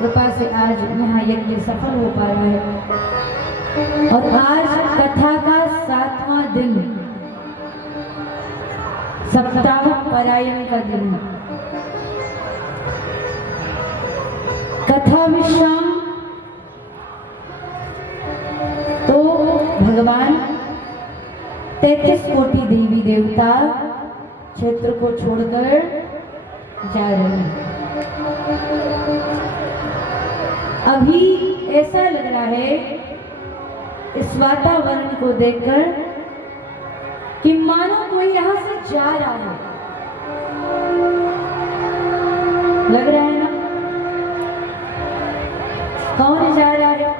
कृपा से आज यहाँ यज्ञ सफल हो पा रहा है। और आज कथा का 7वां दिन, सप्ताह परायण का दिन। कथा विश्राम तो भगवान 33 कोटि देवी देवता क्षेत्र को छोड़कर जा रहे हैं। अभी ऐसा लग रहा है इस वातावरण को देखकर कि मानो कोई यहां से जा रहा है। लग रहा है ना? कौन जा रहा है?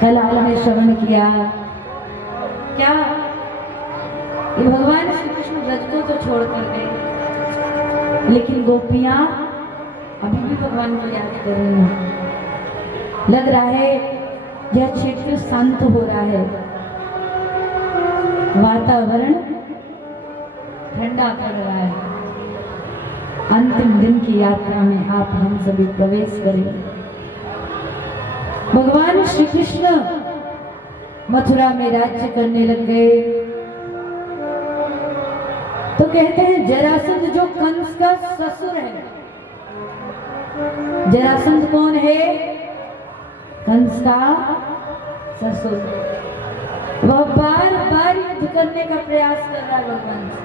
कल आपने श्रवण किया क्या? ये भगवान श्री कृष्ण ब्रज को तो छोड़ कर गए, लेकिन गोपियां अभी भी भगवान को याद कर रही हैं। लग रहा है यह क्षेत्र शांत हो रहा है, वातावरण ठंडा पड़ रहा है। अंतिम दिन की यात्रा में आप हम सभी प्रवेश करेंगे। भगवान श्री कृष्ण मथुरा में राज्य करने लग गए तो कहते हैं जरासंध जो कंस का ससुर है। जरासंध कौन है? कंस का ससुर। वह बार बार युद्ध करने का प्रयास कर रहा है भगवान से।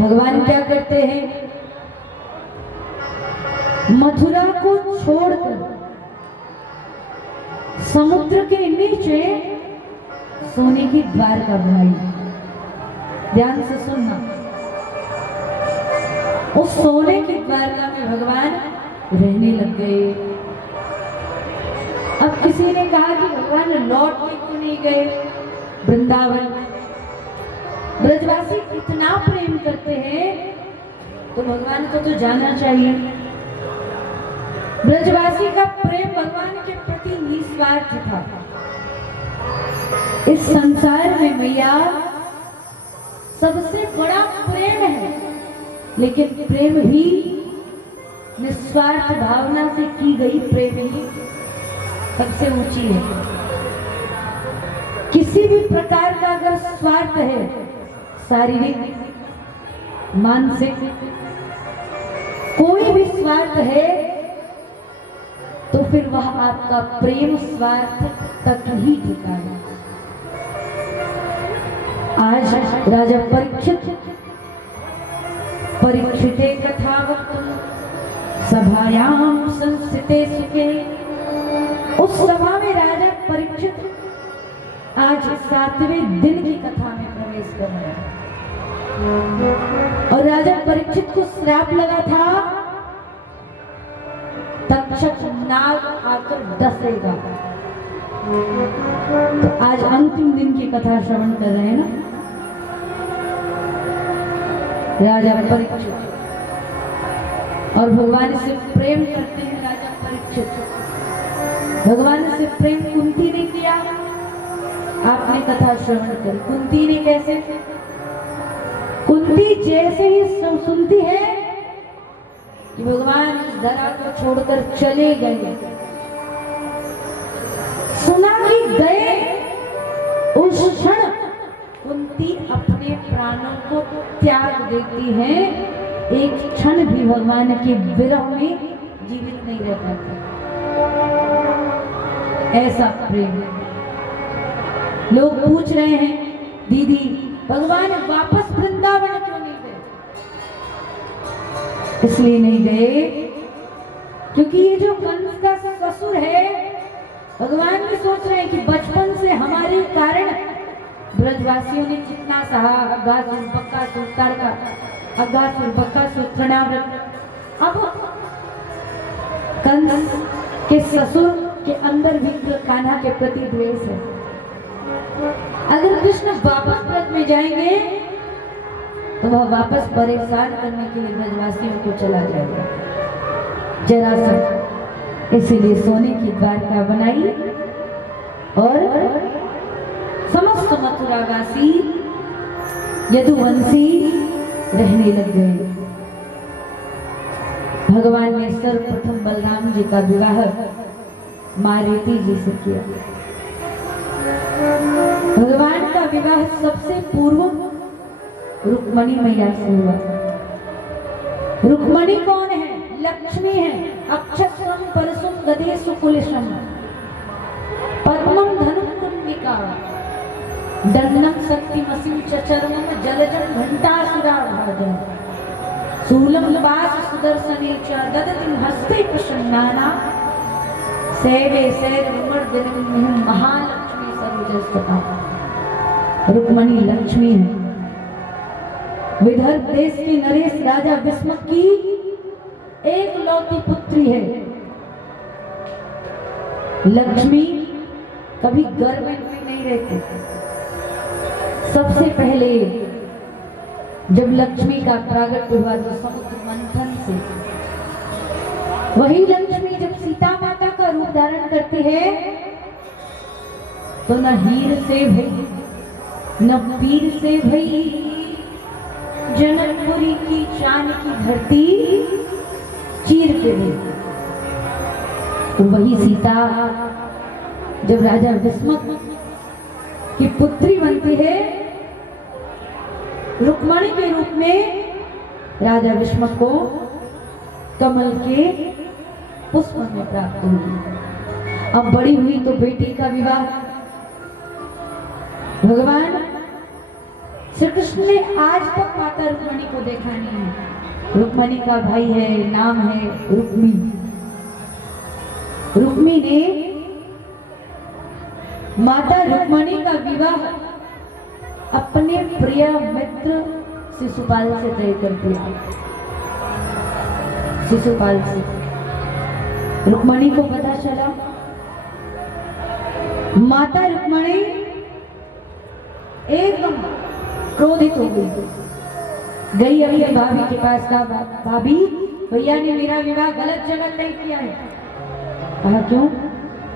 भगवान क्या करते हैं? मथुरा को छोड़कर समुद्र के नीचे सोने की द्वारका बनाई। ध्यान से सुनना। उस सोने की द्वारका में भगवान रहने लग गए। अब किसी ने कहा कि भगवान लौट के क्यों नहीं गए वृंदावन? ब्रजवासी इतना प्रेम करते हैं तो भगवान को तो जाना चाहिए। ब्रजवासी का प्रेम भगवान के प्रति निस्वार्थ था। इस संसार में मैया सबसे बड़ा प्रेम है, लेकिन प्रेम भी निस्वार्थ भावना से की गई प्रेम ही सबसे ऊंची है। किसी भी प्रकार का अगर स्वार्थ है, शारीरिक, मानसिक, कोई भी स्वार्थ है, तो फिर वह आपका प्रेम स्वार्थ तक ही टिका है। आज राजा परीक्षिते कथा वक्तुम सभायाम संस्थिते सुखे। उस सभा में राजा परीक्षित आज 7वें दिन की कथा में प्रवेश कर रहे हैं। और राजा परीक्षित को श्राप लगा था तक्षक नाग आकर डसेगा। तो आज अंतिम दिन की कथा श्रवण कर रहे हैं ना। राजा परीक्षित और भगवान से प्रेम करते हैं। राजा परीक्षित भगवान से प्रेम कुंती ने किया। आपने कथा श्रवण करी। कुंती ने कैसे? कुंती जैसे ही सुनती है कि भगवान इस धरा को छोड़कर चले गए, सुना कि गए, उस क्षण कुंती अपने प्राणों को त्याग देती है। एक क्षण भी भगवान के विरह में जीवित नहीं रह पाती। ऐसा प्रेम। लोग पूछ रहे हैं दीदी भगवान वापस वृंदावन क्यों नहीं गए? इसलिए नहीं गए क्योंकि ये जो कंस का ससुर है, भगवान भी सोच रहे हैं कि बचपन से हमारे कारण ब्रजवासियों ने जितना सहा, अगासुर, बकासुर, तारका, अगासुर, बकासुर, तृणाव्रत, अब कंस के ससुर के अंदर भी कान्हा के प्रति द्वेष है। अगर कृष्ण वापस ब्रज में जाएंगे तो वह वापस परेशान करने के लिए ब्रजवासियों को चला जाएगा। जरासंध इसीलिए सोने की द्वारका बनाई और समस्त मथुरावासी यदुवंशी रहने लग गए। भगवान ने सर्वप्रथम बलराम जी का विवाह माँ रीति जी से किया। भगवान का विवाह सबसे पूर्व रुक्मणी मैया से हुआ। रुक्मणी कौन है? लक्ष्मी है। अक्षत्रम परसुम गदेशु कुलेशम पद्मम धनुम कुंडिका दंडम शक्तिमसिं चचर्मम जलजम घंटासुराभाजन शूलम बास सुदर्शने च ददतिं हस्ते प्रसन्नाना सेवे सैर्विमर्दिनीं महालक्ष्मी सरोजस्तथा। रुक्मणी लक्ष्मी है। विदर्भ देश के नरेश राजा विस्मक की एक लौती पुत्री है। लक्ष्मी कभी घर में नहीं रहती। सबसे पहले जब लक्ष्मी का प्रागट्य हुआ तो समुद्र मंथन से। वही लक्ष्मी जब सीता माता का रूप धारण करती है तो न हीर से भई न पीर से भई जनकपुरी की चांद की धरती चीर के गई। तो वही सीता जब राजा विस्मक की पुत्री बनती है रुक्मणी के रूप में, राजा विस्मक को कमल के पुष्प में प्राप्त हुई। अब बड़ी हुई तो बेटी का विवाह। भगवान श्री कृष्ण ने आज तक माता रुक्मणी को देखा नहीं है। रुक्मणी का भाई है, नाम है रुक्मी। रुक्मी ने माता रुक्मणी का विवाह अपने प्रिय मित्र शिशुपाल से तय कर दिया। शिशुपाल से रुक्मणी को पता चला। माता रुक्मणी एकदम क्रोधित हो गई अपनी भाभी के पास। कहा, भाभी भैया ने मेरा विवाह गलत जगह तय किया है। कहा, क्यों?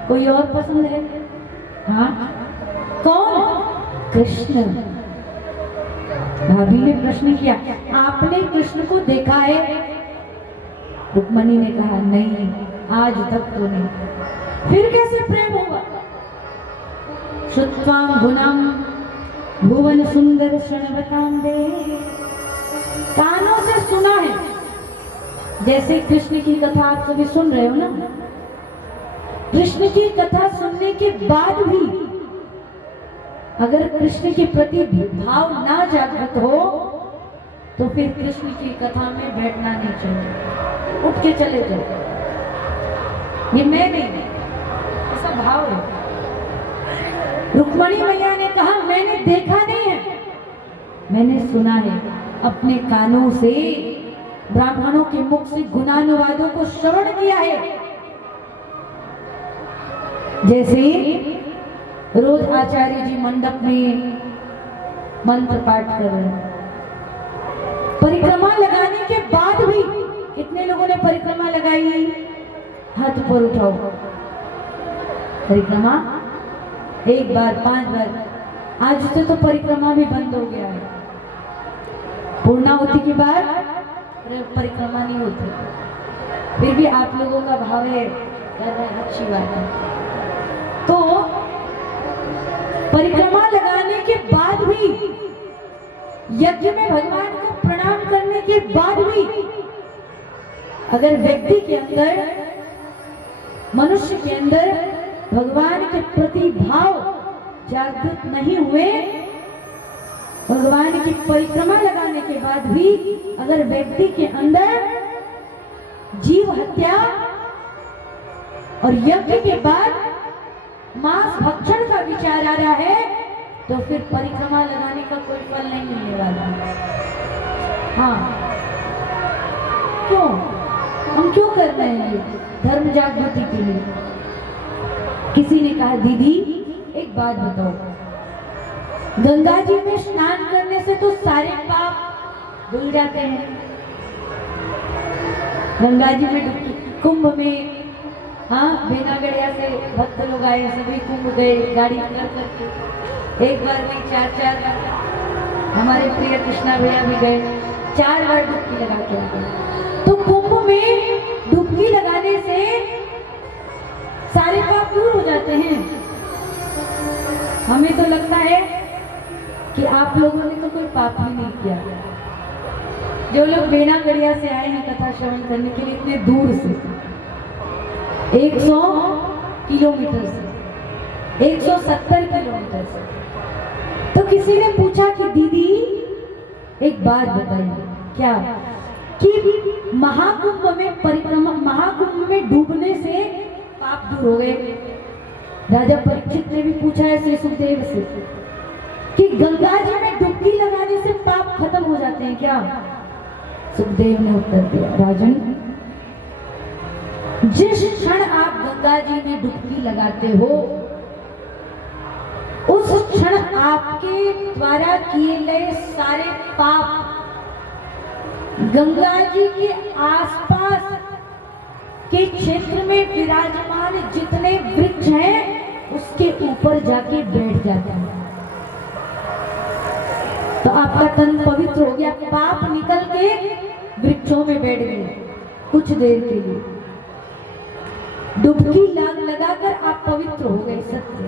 कोई और पसंद है? हाँ। कौन? कृष्ण। भाभी ने प्रश्न किया, आपने कृष्ण को देखा है? रुक्मणी ने कहा, नहीं, आज तक तो नहीं। फिर कैसे प्रेम होगा? श्रुत्वां गुणं भुवन सुंदर क्षणवतां दे। कानों से सुना है। जैसे कृष्ण की कथा आप सभी सुन रहे हो ना, कृष्ण की कथा सुनने के बाद भी अगर कृष्ण के प्रति भाव ना जागृत हो तो फिर कृष्ण की कथा में बैठना नहीं चाहिए, उठ के चले जाओ। ये मैं नहीं, ऐसा भाव है। रुक्मणी मैया ने कहा, मैंने देखा नहीं है, मैंने सुना है। अपने कानों से ब्राह्मणों के मुख से गुणानुवादों को श्रवण किया है। जैसे रोज आचार्य जी मंडप में मंत्र पाठ कर रहे हैं। परिक्रमा लगाने के बाद भी कितने लोगों ने परिक्रमा लगाई? हाथ पर उठाओ। परिक्रमा 1 बार 5 बार। आज से तो परिक्रमा भी बंद हो गया है। पूर्णाहुति के बाद परिक्रमा नहीं होती। फिर भी आप लोगों का भाव है, अच्छी बात है। तो परिक्रमा लगाने के बाद भी, यज्ञ में भगवान को प्रणाम करने के बाद भी अगर व्यक्ति के अंदर, मनुष्य के अंदर भगवान के प्रति भाव जागृत नहीं हुए, भगवान की परिक्रमा लगाने के बाद भी अगर व्यक्ति के अंदर जीव हत्या और यज्ञ के बाद मांस भक्षण का विचार आ रहा है तो फिर परिक्रमा लगाने का कोई फल नहीं मिलने वाला। हाँ, क्यों? हम क्यों कर रहे हैं? धर्म जागृति के लिए। किसी ने कहा, दीदी एक बात बताओ, गंगा जी में स्नान करने से तो सारे पाप धुल जाते हैं। गंगा जी में डुबकी, कुंभ में, हाँ, बेनागढ़िया से भक्त लोग आए, सभी कुंभ गए गाड़ी कर करके। एक बार नहीं, 4-4 बार। हमारे प्रिय कृष्णा भैया भी गए, 4 बार डुबकी लगा के आ गए। तो कुंभ में हमें तो लगता है कि आप लोगों ने तो कोई पाप ही नहीं किया। जो लोग बेनागढ़िया से आए हैं कथा श्रवण करने के लिए इतने दूर से, 100 किलोमीटर से, 170 किलोमीटर से, तो किसी ने पूछा कि दीदी एक बात बताइए, क्या कि महाकुंभ में परिक्रमा, महाकुंभ में डूबने से पाप दूर हो गए। राजा परीक्षित ने भी पूछा है श्री सुखदेव से कि गंगा जी में डुबकी लगाने से पाप खत्म हो जाते हैं क्या? सुखदेव ने उत्तर दिया, राजन, जिस क्षण आप गंगा जी में डुबकी लगाते हो उस क्षण आपके द्वारा किए गए सारे पाप गंगा जी के आसपास के क्षेत्र में विराजमान जितने वृक्ष हैं उसके ऊपर जाके बैठ जाता है। तो आपका तन पवित्र हो गया, पाप निकल के वृक्षों में बैठ गए कुछ देर के लिए। डुबकी लगाकर आप पवित्र हो गए। सत्य,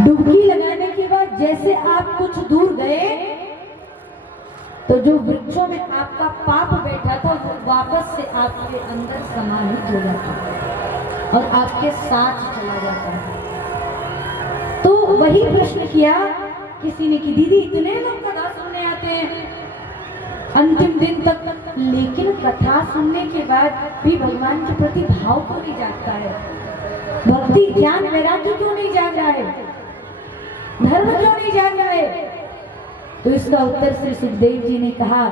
डुबकी लगाने के बाद जैसे आप कुछ दूर गए तो जो वृक्षों में आपका पाप बैठा था वो वापस से आपके अंदर समाहित हो जाता है और आपके साथ चला जाता है। तो वही प्रश्न किया किसी ने कि दीदी इतने लोग कथा सुनने आते हैं अंतिम दिन तक, लेकिन कथा सुनने के बाद भी भगवान के प्रति भाव क्यों नहीं जागता है? भक्ति ज्ञान वैराग्य क्यों नहीं जाग रहा है? धर्म क्यों नहीं जाग रहा है? तो इसका उत्तर श्री सुखदेव जी ने कहा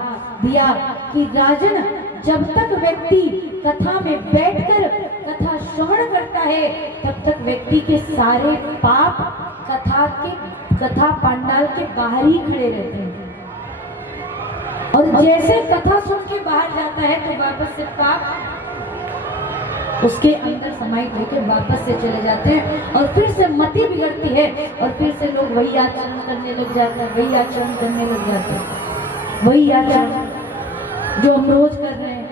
दिया कि राजन, जब तक व्यक्ति कथा में बैठकर कथा श्रवण करता है तब तक व्यक्ति के सारे पाप कथा पंडाल के बाहर ही खड़े रहते हैं, और जैसे कथा सुन के बाहर जाता है तो वापस से पाप उसके अंदर समाहित होकर वापस से चले जाते हैं और फिर से मति बिगड़ती है और फिर से लोग वही आचरण करने लग जाते हैं, वही आचरण करने लग जाते हैं, वही आचरण जो हम रोज कर रहे हैं।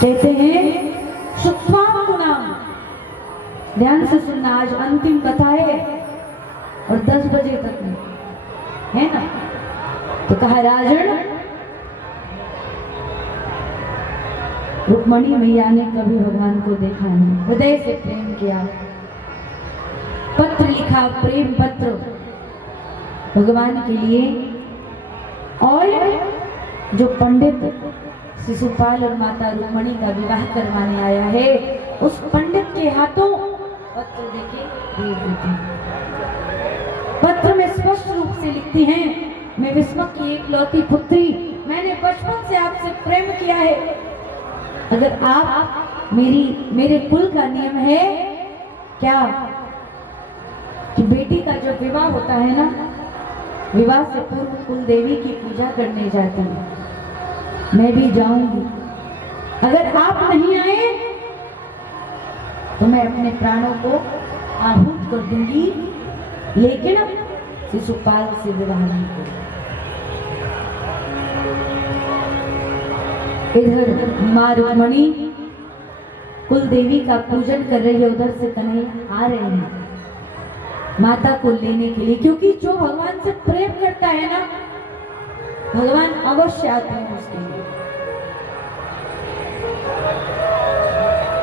कहते हैं सुखवाम गुना, ध्यान से सुनना, आज अंतिम कथा है और 10 बजे तक में है ना। तो कहा राजन, रुक्मणी मैया ने कभी भगवान को देखा नहीं, हृदय से प्रेम किया, पत्र लिखा, प्रेम पत्र भगवान के लिए। और जो पंडित शिशुपाल और माता रुक्मणी का विवाह करवाने आया है उस पंडित के हाथों पत्र देके भेज देते हैं। पत्र में स्पष्ट रूप से लिखती हैं, मैं विष्मक की एकलौती पुत्री, मैंने बचपन से आपसे प्रेम किया है। अगर आप मेरे कुल का नियम है क्या कि बेटी का जब विवाह होता है ना, विवाह से पूर्व कुल देवी की पूजा करने जाती है, मैं भी जाऊंगी। अगर आप नहीं आए तो मैं अपने प्राणों को आहूत कर दूंगी, लेकिन शिशुपाल से विवाह नहीं करूंगी। इधर मां रुक्मणी कुल देवी का पूजन कर रही है, उधर से कन्हैया आ रहे हैं माता को लेने के लिए, क्योंकि जो भगवान से प्रेम करता है ना भगवान अवश्य आते हैं उसके लिए।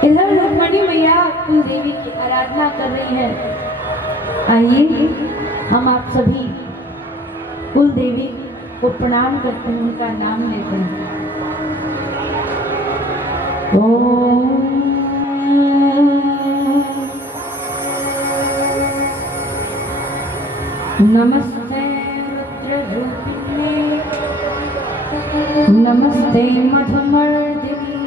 इधर रुक्मणी मैया कुल देवी की आराधना कर रही है। आइए हम आप सभी कुल देवी को प्रणाम करते हैं, उनका नाम लेते हैं। ओम नमस्ते रुद्ररूपिणे, नमस्ते मधुमर्दिनी,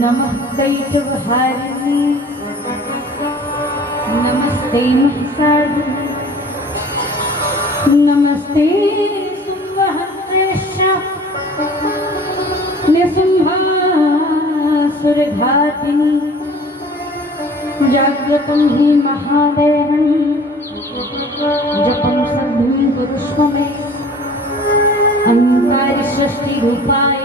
नमस्ते शुभहारिणी, नमस्ते महिषासुरमर्दिनी, नमस्ते सुवहन्त्रेश निसुम्भासुरघातिनी, जाग्रतं हि महादेवं जपं सद्भिं कुरुष्व मे, अहंकार सृष्टि रूपाय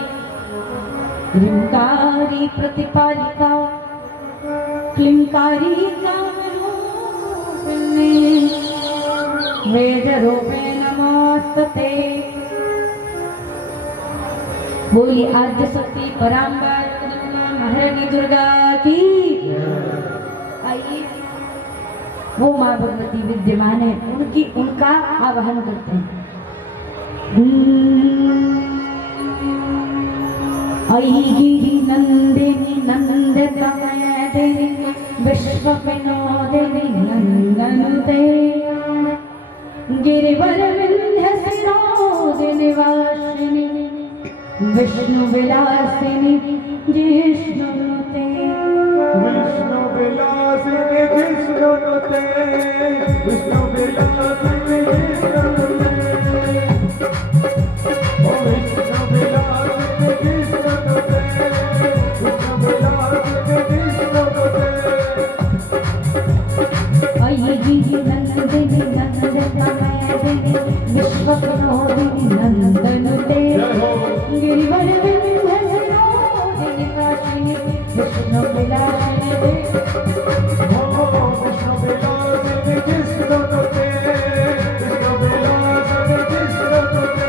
ह्रींकारी प्रतिपालिका क्लींकारी कामरूपिणी वेदरूपे नमोस्तुते। बोली आद्य शक्ति पराम्बा महारानी दुर्गा की। आइए वो माँ भगवती विद्यमान है, उनका आवाहन करते हैं। गिरि नंदिनी नंदतमयदिनी विश्व विनोदिनी नंदनुते गिरिवर विंध्य सिरोदिनी वासिनी विष्णु विलासिनी जिष्णुनुते। विष्णु विलासिनी जिष्णुनुते विष्णु विलासिनी जिष्णुनुते ओ विष्णु विलासिनी जिष्णुनुते विष्णु विलासिनी जिष्णुनुते। गिरि नंदिनी नंदतमयदिनी विश्व विनोदिनी नंदनुते गिरिवर विंध्य सिरोदिनी वासिनी विष्णु विलासिनी ओ विष्णु विलासिनी जिष्णुनुते विष्णु विलासिनी जिष्णुनुते।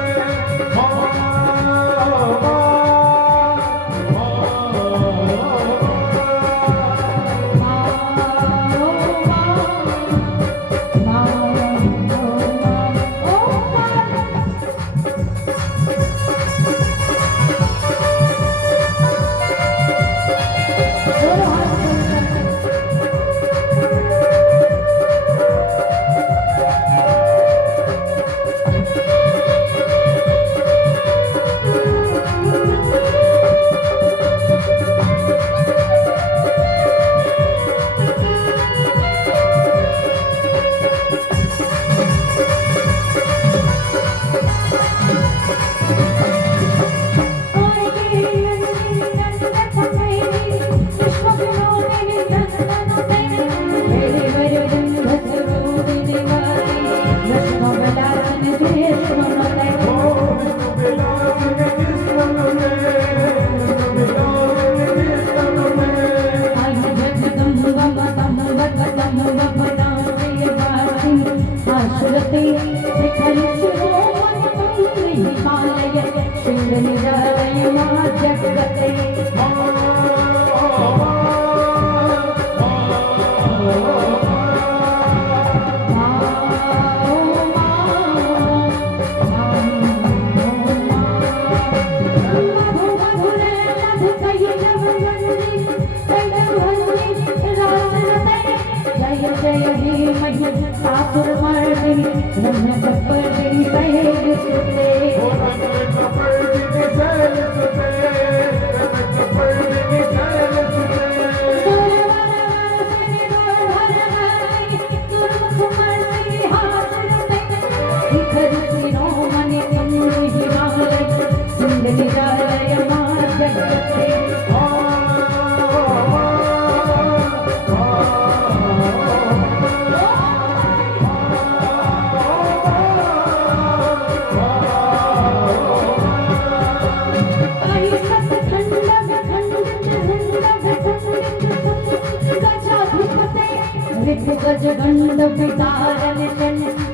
गजगंड विदारन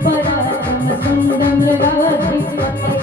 पराक्रम सुंदम लगाधिपते।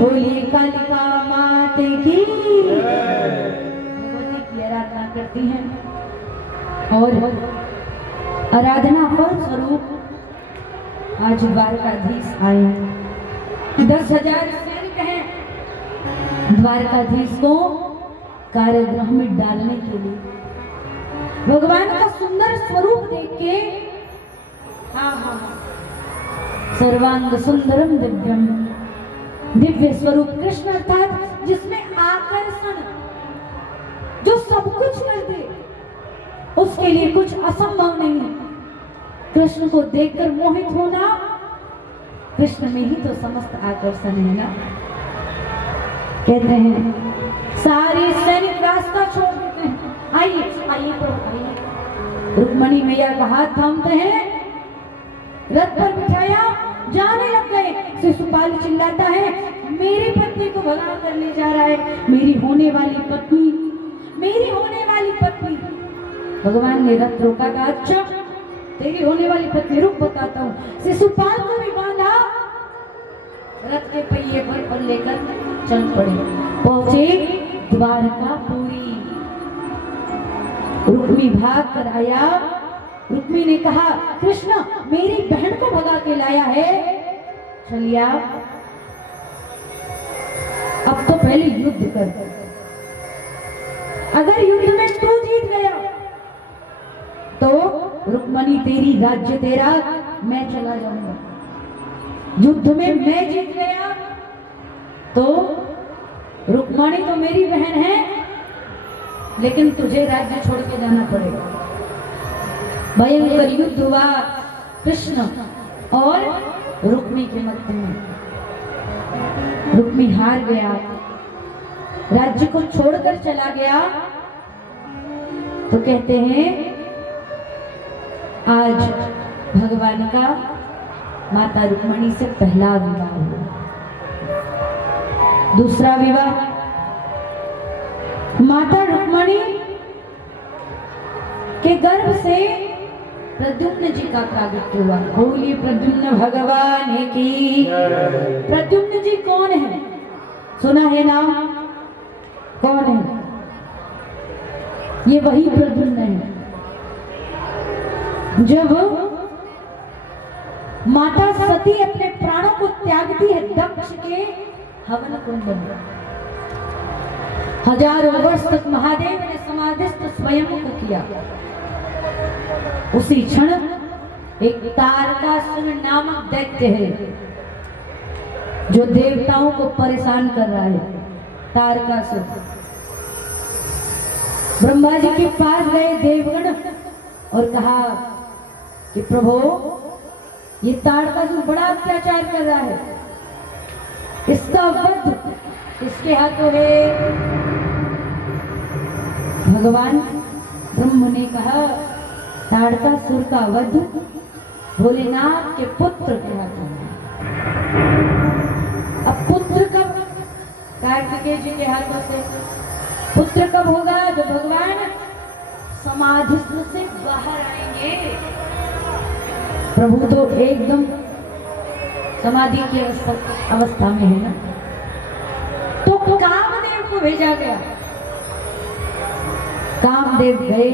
बोलिए कालिका मात की भगवती की आराधना करती हैं और आराधना फल स्वरूप आज द्वारकाधीश आए। 10,000 सैनिक हैं द्वारकाधीश को कारागृह में डालने के लिए। भगवान का सुंदर स्वरूप देख के हाँ सर्वांग सुंदरम दिव्यम, दिव्य स्वरूप कृष्ण अर्थात जिसमें आकर्षण, जो सब कुछ कर दे उसके लिए कुछ असंभव नहीं है। कृष्ण को देखकर मोहित होना, कृष्ण में ही तो समस्त आकर्षण है ना। कहते हैं सारे सैनिक रास्ता छोड़ देते हैं, आइए आइए तो आइए। रुक्मणी मैया का हाथ थामते हैं, रथ पर बिठाया, जाने लग गए। शिशुपाल चिल्लाता है मेरी पत्नी को भगा कर ले जा रहा है, मेरी होने वाली पत्नी, मेरी होने वाली पत्नी। भगवान ने रथ रोका, कहा अच्छा तेरी होने वाली पत्नी, रुक बताता हूँ। शिशुपाल को भी बांधा, रथ के पहिए पर लेकर चल पड़े। पहुंचे द्वारकापुरी। रुक्मी भाग कर आया। रुक्मी ने कहा कृष्ण मेरी बहन को भगा के लाया है, चलिए अब तो पहले युद्ध कर। अगर युद्ध में तू जीत गया तो रुक्मणी तेरी, राज्य तेरा, मैं चला जाऊंगा। युद्ध में मैं जीत गया तो रुक्मणी तो मेरी बहन है, लेकिन तुझे राज्य छोड़ के जाना पड़ेगा। भयंकर युद्ध हुआ कृष्ण और रुक्मी के मध्य में। रुक्मी हार गया, राज्य को छोड़कर चला गया। तो कहते हैं आज भगवान का माता रुक्मणी से पहला विवाह हुआ। दूसरा विवाह माता रुक्मणी के गर्भ से प्रद्युम्न जी का प्रागट्य हुआ। बोलिए प्रद्युम्न भगवान की। प्रद्युम्न जी कौन है? सुना है नाम? कौन है? ये वही प्रद्युम्न है जब माता सती अपने प्राणों को त्यागती है दक्ष के हवन कुंड में। हजारों वर्ष तक महादेव ने समाधिस्थ स्वयं को किया। उसी क्षण एक तारकासुर नामक दैत्य है जो देवताओं को परेशान कर रहा है। तारकासुर ब्रह्मा जी के पास गए देवगण और कहा कि प्रभु ये तारकासुर बड़ा अत्याचार कर रहा है, इसका वध इसके हाथों है। भगवान ब्रह्म ने कहा तारकासुर का वध भोलेनाथ के पुत्र के हाथों में। अब पुत्र कब? कार्तिकेय जी के हाथों से। पुत्र कब होगा? जब भगवान समाधि से बाहर आएंगे। प्रभु तो एकदम समाधि की अवस्था में है ना। तो कामदेव को भेजा गया। कामदेव गए।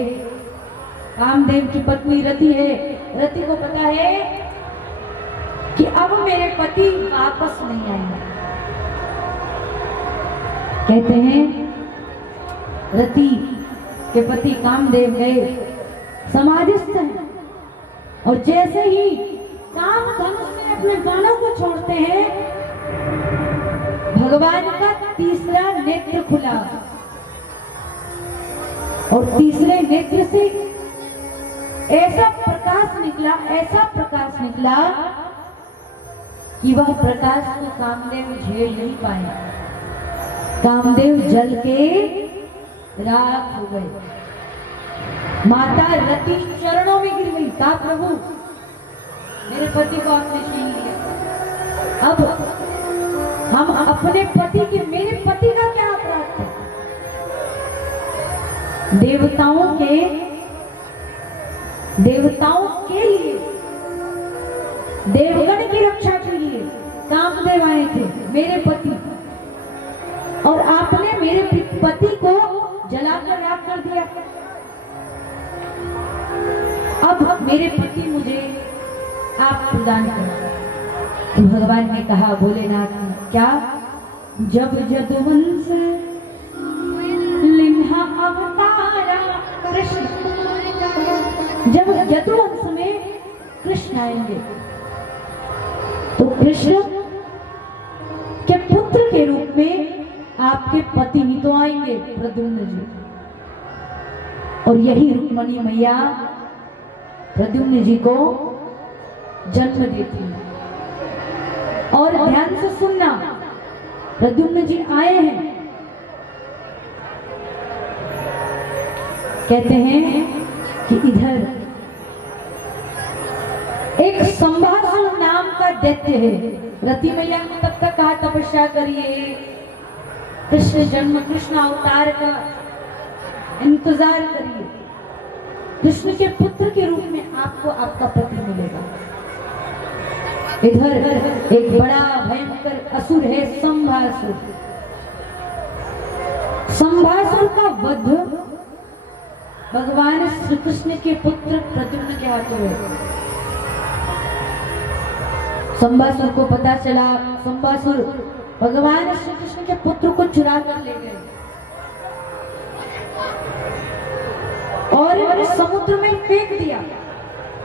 कामदेव की पत्नी रति है। रति को पता है कि अब मेरे पति वापस नहीं आएंगे। कहते हैं रति के पति कामदेव गए, समाधिस्थ हैं, और जैसे ही कामधनुष में अपने बाणों को छोड़ते हैं भगवान का तीसरा नेत्र खुला और तीसरे नेत्र से ऐसा प्रकाश निकला, ऐसा प्रकाश निकला कि वह प्रकाश को कामदेव झेल नहीं पाए। कामदेव जल के राख हो गए। माता रति चरणों में गिर गई। कहा प्रभु मेरे पति को आपने छीन लिया, अब हम अपने पति के, मेरे पति का क्या अपराध था? देवताओं के लिए, देवगण की रक्षा के लिए कामदेव आए थे। मेरे पति मेरे पति मुझे आप प्रदान करो। तो भगवान ने कहा, भोलेनाथ ने, क्या? जब यदुवंश लिन्हा अवतारा कृष्ण, जब यदुवंश में कृष्ण आएंगे तो कृष्ण के पुत्र के रूप में आपके पति ही तो आएंगे, प्रद्युम्न जी। और यही रुक्मणी मैया प्रद्युम्न जी को जन्म देती है। और ध्यान से सुनना, प्रद्युम्न जी आए हैं, कहते हैं कि इधर एक संभासुर नाम का दैत्य है। रति मैया को तब तक कहा तपस्या करिए, कृष्ण जन्म, कृष्ण अवतार का इंतजार करिए, कृष्ण के पुत्र के रूप में आपको आपका पति मिलेगा। इधर एक बड़ा भयंकर असुर है संभासुर। संभासुर का वध भगवान श्री कृष्ण के पुत्र प्रद्युम्न के हाथों है। संभासुर को पता चला, संभासुर भगवान श्री कृष्ण के पुत्र को चुरा कर ले गए और समुद्र में फेंक दिया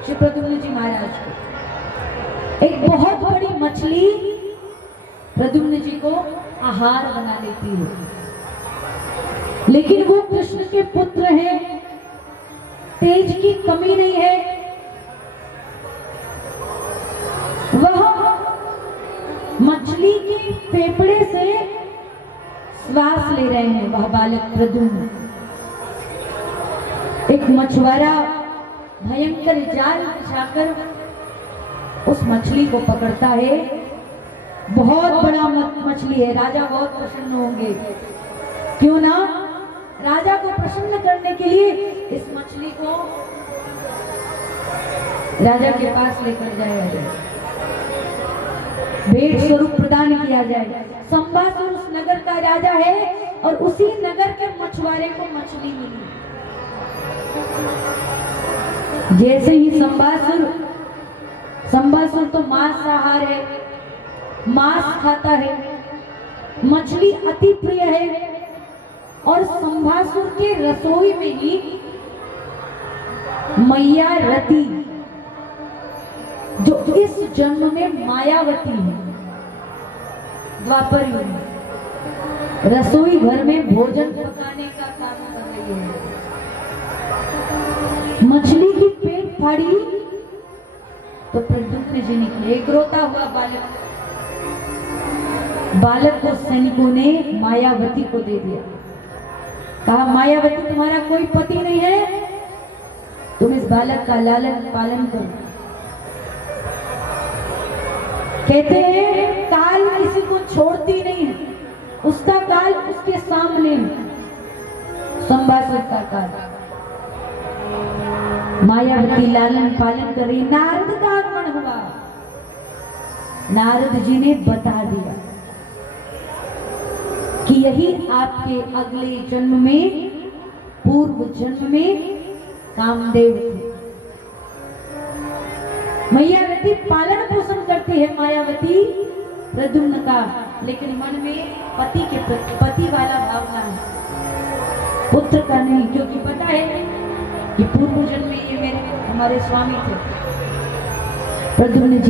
श्री प्रद्युम्न जी महाराज को। एक बहुत बड़ी मछली प्रद्युम्न जी को आहार बना लेती है, लेकिन वो कृष्ण के पुत्र हैं, तेज की कमी नहीं है। वह मछली के फेफड़े से श्वास ले रहे हैं, वह बालक प्रद्युम्न। एक मछुआरा भयंकर जाल बिछाकर उस मछली को पकड़ता है। बहुत बड़ा मछली है, राजा बहुत प्रसन्न होंगे। क्यों ना? राजा को प्रसन्न करने के लिए इस मछली को राजा के पास लेकर जाया जाए, भेंट स्वरूप प्रदान किया जाए। संभासुर उस नगर का राजा है और उसी नगर के मछुआरे को मछली मिली। जैसे ही संभासुर तो मांसाहार है, मांस खाता है, मछली अति प्रिय है। और संभासुर के रसोई में ही मैया रति, जो इस जन्म में मायावती है, द्वापर युग में रसोई घर में भोजन पकाने का काम कर रही है। मछली की पेट फाड़ी तो प्रद्युम्न जी निकले। एक रोता हुआ बालक को सैनिकों ने मायावती को दे दिया। कहा, मायावती तुम्हारा कोई पति नहीं है, तुम इस बालक का लालन पालन करो। कहते हैं काल किसी को छोड़ती नहीं है, उसका काल उसके सामने। संभासुर का काल, मायावती लालन पालन कर रही। नारद का आगमन हुआ, नारद जी ने बता दिया कि यही आपके अगले जन्म में, पूर्व जन्म में कामदेव थे। मायावती पालन पोषण करती है, मायावती प्रद्युम्न का, लेकिन मन में पति के प्रति, पति वाला भावना है, पुत्र का नहीं। क्योंकि पता है कि पूर्व जन्म में ये हमारे स्वामी थे प्रद्युम्न जी।